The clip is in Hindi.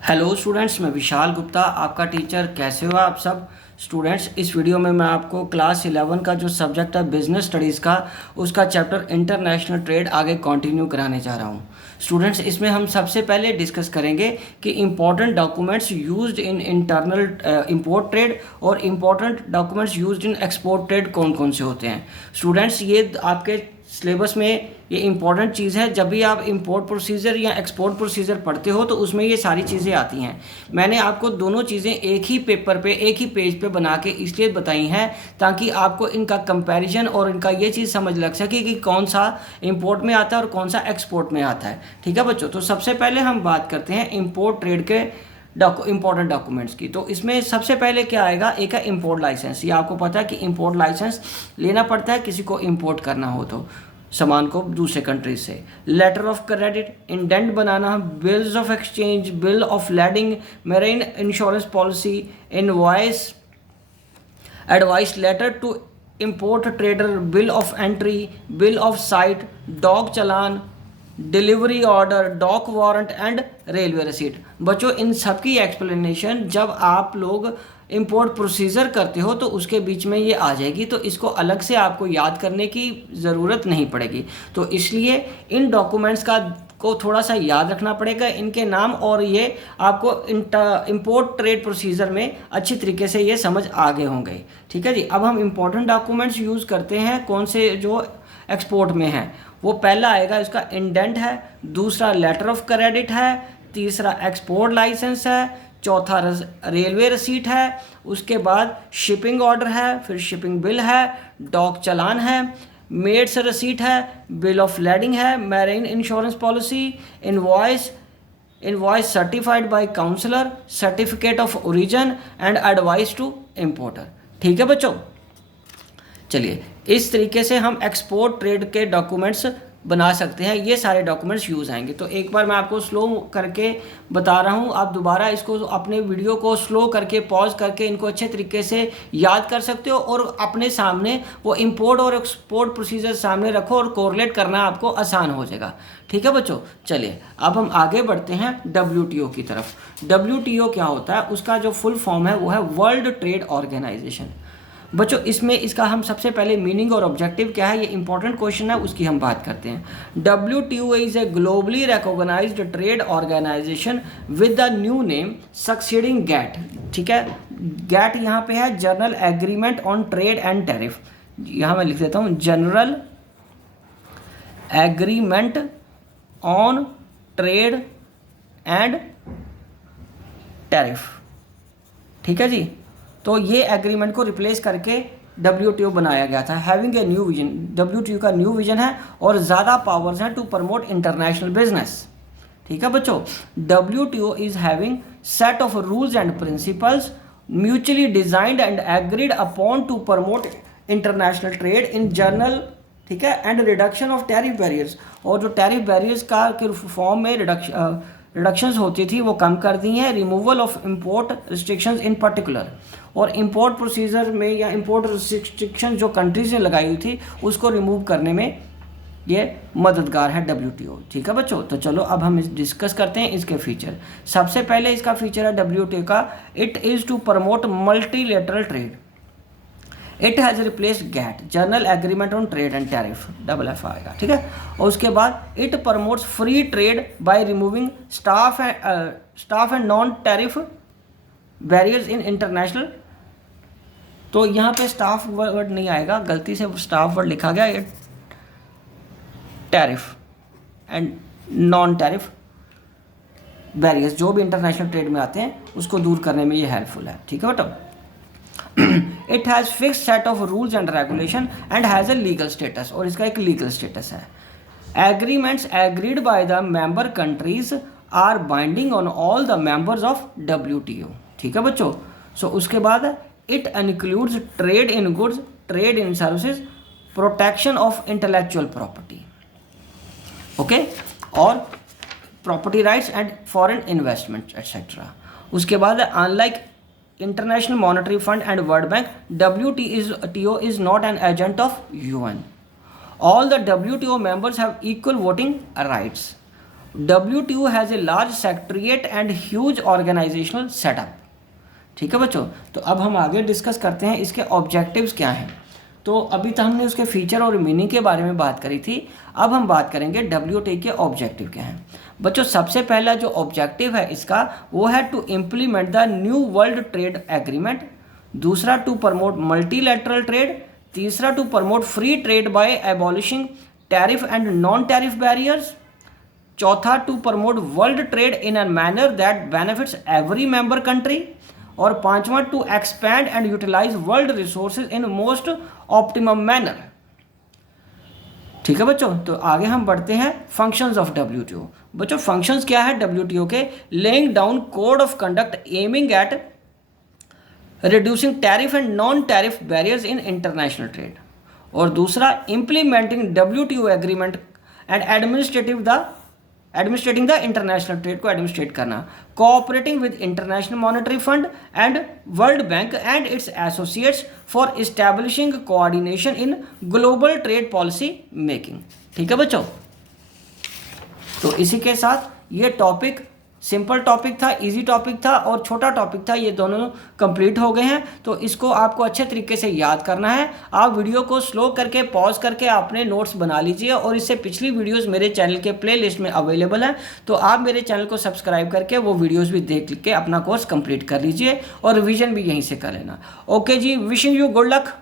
हेलो स्टूडेंट्स, मैं विशाल गुप्ता आपका टीचर। कैसे हो आप सब स्टूडेंट्स? इस वीडियो में मैं आपको क्लास 11 का जो सब्जेक्ट है बिजनेस स्टडीज़ का, उसका चैप्टर इंटरनेशनल ट्रेड आगे कंटिन्यू कराने जा रहा हूँ। स्टूडेंट्स, इसमें हम सबसे पहले डिस्कस करेंगे कि important documents used in internal import trade और important documents used in export trade कौन कौन से होते हैं। स्टूडेंट्स, ये आपके सिलेबस में ये इंपॉर्टेंट चीज़ है। जब भी आप इंपोर्ट प्रोसीजर या एक्सपोर्ट प्रोसीजर पढ़ते हो तो उसमें ये सारी चीज़ें आती हैं। मैंने आपको दोनों चीज़ें एक ही पेपर पे, एक ही पेज पे बना के इसलिए बताई हैं ताकि आपको इनका कंपैरिजन और इनका ये चीज़ समझ लग सके कि कौन सा इंपोर्ट में आता है और कौन सा एक्सपोर्ट में आता है। ठीक है बच्चों, तो सबसे पहले हम बात करते हैं इंपोर्ट ट्रेड के इंपॉर्टेंट डॉक्यूमेंट्स की। तो इसमें सबसे पहले क्या आएगा, एक है इंपोर्ट लाइसेंस। ये आपको पता है कि इंपोर्ट लाइसेंस लेना पड़ता है किसी को इंपोर्ट करना हो तो सामान को दूसरे कंट्री से। लेटर ऑफ क्रेडिट, इंडेंट बनाना, bills of exchange, bill of landing, marine insurance policy, invoice, advice letter to import trader, bill of entry, bill of sight, dock challan, delivery order, dock warrant and railway receipt. बच्चों, इन सब की एक्सप्लेनेशन जब आप लोग इंपोर्ट प्रोसीजर करते हो तो उसके बीच में ये आ जाएगी, तो इसको अलग से आपको याद करने की ज़रूरत नहीं पड़ेगी। तो इसलिए इन डॉक्यूमेंट्स को थोड़ा सा याद रखना पड़ेगा, इनके नाम, और ये आपको इंपोर्ट ट्रेड प्रोसीजर में अच्छी तरीके से ये समझ आ गए होंगे। ठीक है जी। अब हम इंपॉर्टेंट डॉक्यूमेंट्स यूज़ करते हैं कौन से जो एक्सपोर्ट में है। वो पहला आएगा, इसका इंडेंट है, दूसरा लेटर ऑफ क्रेडिट है, तीसरा एक्सपोर्ट लाइसेंस है, चौथा रेलवे रसीट है, उसके बाद शिपिंग ऑर्डर है, फिर शिपिंग बिल है, डॉक चालान है, मेड्स रसीट है, बिल ऑफ लैंडिंग है, marine insurance policy, invoice certified by counsellor, certificate of origin and advice to importer. ठीक है बच्चों, चलिए इस तरीके से हम एक्सपोर्ट ट्रेड के डॉक्यूमेंट्स बना सकते हैं। ये सारे डॉक्यूमेंट्स यूज़ आएंगे। तो एक बार मैं आपको स्लो करके बता रहा हूँ, आप दोबारा इसको अपने वीडियो को स्लो करके पॉज करके इनको अच्छे तरीके से याद कर सकते हो और अपने सामने वो इंपोर्ट और एक्सपोर्ट प्रोसीजर सामने रखो और कोरिलेट करना आपको आसान हो जाएगा। ठीक है बच्चों, चलिए अब हम आगे बढ़ते हैं WTO की तरफ। WTO क्या होता है, उसका जो फुल फॉर्म है वो है वर्ल्ड ट्रेड ऑर्गेनाइजेशन। बच्चों, इसमें इसका हम सबसे पहले मीनिंग और ऑब्जेक्टिव क्या है, ये इंपॉर्टेंट क्वेश्चन है, उसकी हम बात करते हैं। WTO is a globally recognised trade organisation with the new name succeeding GATT. ठीक है, गैट यहाँ पे है general agreement on trade and tariff. यहाँ मैं लिख देता हूँ general agreement on trade and tariff. ठीक है जी, तो ये एग्रीमेंट को रिप्लेस करके WTO बनाया गया था। Having a new vision, WTO का न्यू विजन है और ज़्यादा पावर्स हैं टू प्रमोट इंटरनेशनल बिजनेस। ठीक है बच्चों, WTO is having set of rules and principles mutually designed and agreed upon two promote international trade in journal. ठीक है, and reduction of tariff barriers, और जो टैरिफ बैरियर्स का के फॉर्म में रिडक्शंस होती थी वो कम कर दी हैं। Removal of import restrictions in particular, और इंपोर्ट प्रोसीजर में या इंपोर्ट रिस्ट्रिक्शन जो कंट्रीज ने लगाई हुई थी उसको रिमूव करने में ये मददगार है WTO। ठीक है बच्चों, तो चलो अब हम डिस्कस करते हैं इसके फीचर। सबसे पहले इसका फीचर है WTO का, it is to promote multilateral trade. It has replaced GATT general agreement on trade and tariff, FF आएगा। ठीक है, और उसके बाद it promotes free trade by removing staff and non tariff barriers in international. तो यहाँ पे स्टाफ वर्ड नहीं आएगा, गलती से स्टाफ वर्ड लिखा गया, ये tariff and non tariff barriers जो भी इंटरनेशनल ट्रेड में आते हैं उसको दूर करने में ये हेल्पफुल है। ठीक है बेटा, it has fix set of rules and regulation and has a legal status, और इसका एक लीगल स्टेटस है। Agreements agreed by the member countries are binding on all the members of WTO। ठीक है बच्चों, सो उसके बाद it includes trade in goods, trade in services, protection of intellectual property, okay, और property rights and foreign investment etcetera. उसके बाद unlike international monetary fund and world bank, WTO is not an agent of UN. All the WTO members have equal voting rights. WTO has a large secretariat and huge organisational setup. ठीक है बच्चों, तो अब हम आगे डिस्कस करते हैं इसके ऑब्जेक्टिव्स क्या हैं। तो अभी तक हमने उसके फीचर और मीनिंग के बारे में बात करी थी, अब हम बात करेंगे WTO के ऑब्जेक्टिव क्या हैं। बच्चों सबसे पहला जो ऑब्जेक्टिव है इसका वो है to implement the new world trade agreement, दूसरा टू प्रमोट मल्टीलैटरल ट्रेड, तीसरा to promote free trade by abolishing tariff and non tariff barriers, चौथा to promote world trade in a manner that benefits every member country, और पांचवा to expand and utilise world resources in most optimum manner. ठीक है बच्चों, तो आगे हम बढ़ते हैं फंक्शंस ऑफ WTO। बच्चों फंक्शंस क्या है WTO के? Laying down code of conduct aiming at reducing tariff and non tariff barriers in international trade, और दूसरा implementing WTO agreement and administrating the international trade को एडमिनिस्ट्रेट करना, cooperating with international monetary fund and world bank and it's associates for establishing coordination in global trade policy making. ठीक है बच्चों, तो इसी के साथ ये टॉपिक सिंपल टॉपिक था, इजी टॉपिक था और छोटा टॉपिक था, ये दोनों कंप्लीट हो गए हैं। तो इसको आपको अच्छे तरीके से याद करना है। आप वीडियो को स्लो करके पॉज करके अपने नोट्स बना लीजिए, और इससे पिछली वीडियोस मेरे चैनल के प्लेलिस्ट में अवेलेबल हैं, तो आप मेरे चैनल को सब्सक्राइब करके वो वीडियोज़ भी देख के अपना कोर्स कंप्लीट कर लीजिए और रिविजन भी यहीं से कर लेना। ओके जी, विशिंग यू गुड लक।